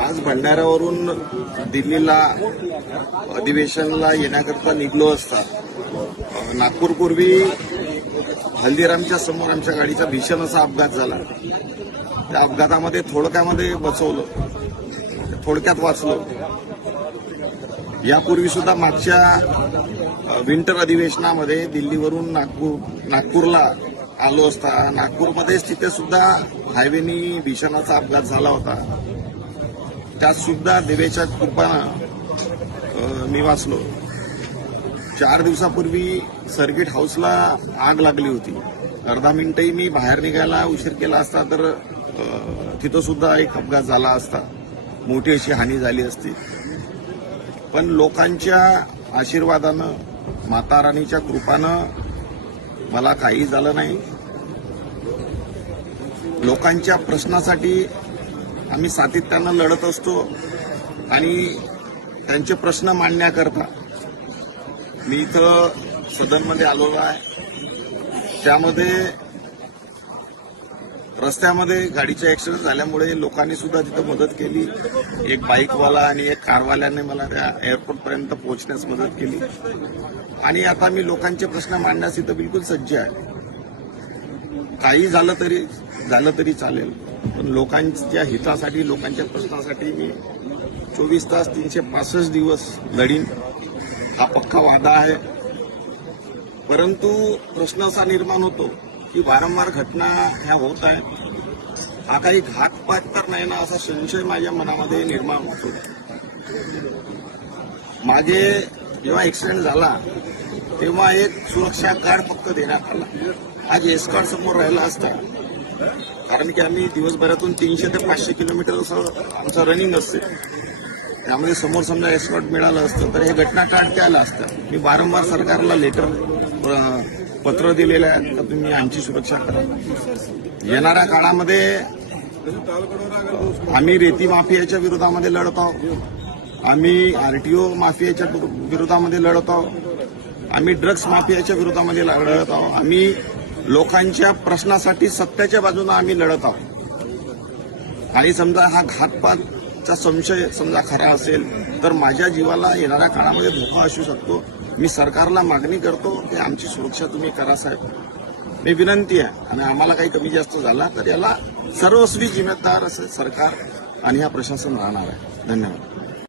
आज भंडाऱ्यावरून दिल्लीला अधिवेशनाला येण्याकरता निघलो असता नागपूरपूर्वी हल्दीरामच्या समोर आमच्या गाडीचा भीषण असा अपघात झाला. त्या अपघातामध्ये थोडक्यामध्ये बचवलं, थोडक्यात वाचलो. यापूर्वी सुद्धा मागच्या विंटर अधिवेशनामध्ये दिल्लीवरून नागपूरला आलो असता नागपूरमध्येच तिथे सुद्धा हायवेनी भीषणाचा अपघात झाला होता. त्यात सुद्धा देवेच्या कृपानं मी वाचलो. 4 दिवसापूर्वी सर्किट हाऊसला आग लागली होती. अर्धा मिनिटही मी बाहेर निघायला उशीर केला असता तर तिथं सुद्धा एक अपघात झाला असता, मोठी अशी हानी झाली असती. पण लोकांच्या आशीर्वादानं, माता राणीच्या कृपानं मला काही झालं नाही. लोकांच्या प्रश्नासाठी आम्ही सातत्यानं लढत असतो आणि त्यांचे प्रश्न मांडण्याकरता मी इथं सदनमध्ये आलेलो आहे. त्यामध्ये रस्त्यामध्ये गाडीचा ऍक्सिडेंट झाल्यामुळे लोकांनी सुद्धा तिथं मदत केली. एक बाईकवाला आणि एक कारवाल्याने मला त्या एअरपोर्टपर्यंत पोहोचण्यास मदत केली. आणि आता मी लोकांचे प्रश्न मांडण्यास इथं बिलकुल सज्ज आहे. काही झालं तरी चालेल, पण लोकांच्या हितासाठी, लोकांच्या प्रश्नासाठी मी 24 तास 365 दिवस लढीन. हा पक्का वादा आहे. परंतु प्रश्न असा निर्माण होतो की वारंवार घटना ह्या होत आहेत. हा काही घातपात तर नाही ना, असा संशय माझ्या मनामध्ये निर्माण होतो. मागे जेव्हा ऍक्सिडेंट झाला तेव्हा एक सुरक्षा गार्ड फक्त देण्यात आला. आज एस्कॉर्ट समोर राहिला असता, कारण की आम्ही दिवसभरातून 300 ते 500 किलोमीटर असं आमचं रनिंग असते. त्यामध्ये समोर समजा एस्कॉर्ट मिळालं असतं तर हे घटना टाळता आलं असतं. मी वारंवार सरकारला पत्र दिलेलं आहे तर तुम्ही आमची सुरक्षा करा. येणाऱ्या काळामध्ये आम्ही रेती माफियाच्या विरोधामध्ये लढत आहोत, आम्ही आरटीओ माफियाच्या विरोधामध्ये लढत आहोत, आम्ही ड्रग्स माफियाच्या विरोधामध्ये लढत आहोत. आम्ही लोकांच्या प्रश्नासाठी सत्याच्या बाजूने आम्ही लढत आहोत. आणि समजा हा घातपातचा संशय समजा खरा असेल तर माझ्या जीवाला येणाऱ्या काळामध्ये धोका असू शकतो. मी सरकारला मागणी करतो की आमची सुरक्षा तुम्ही करा साहेब. मी विनंती आहे. आणि आम्हाला काही कमी जास्त झाला तर याला सर्वस्वी जिम्मेदार असे सरकार आणि हा प्रशासन राहणार आहे. धन्यवाद.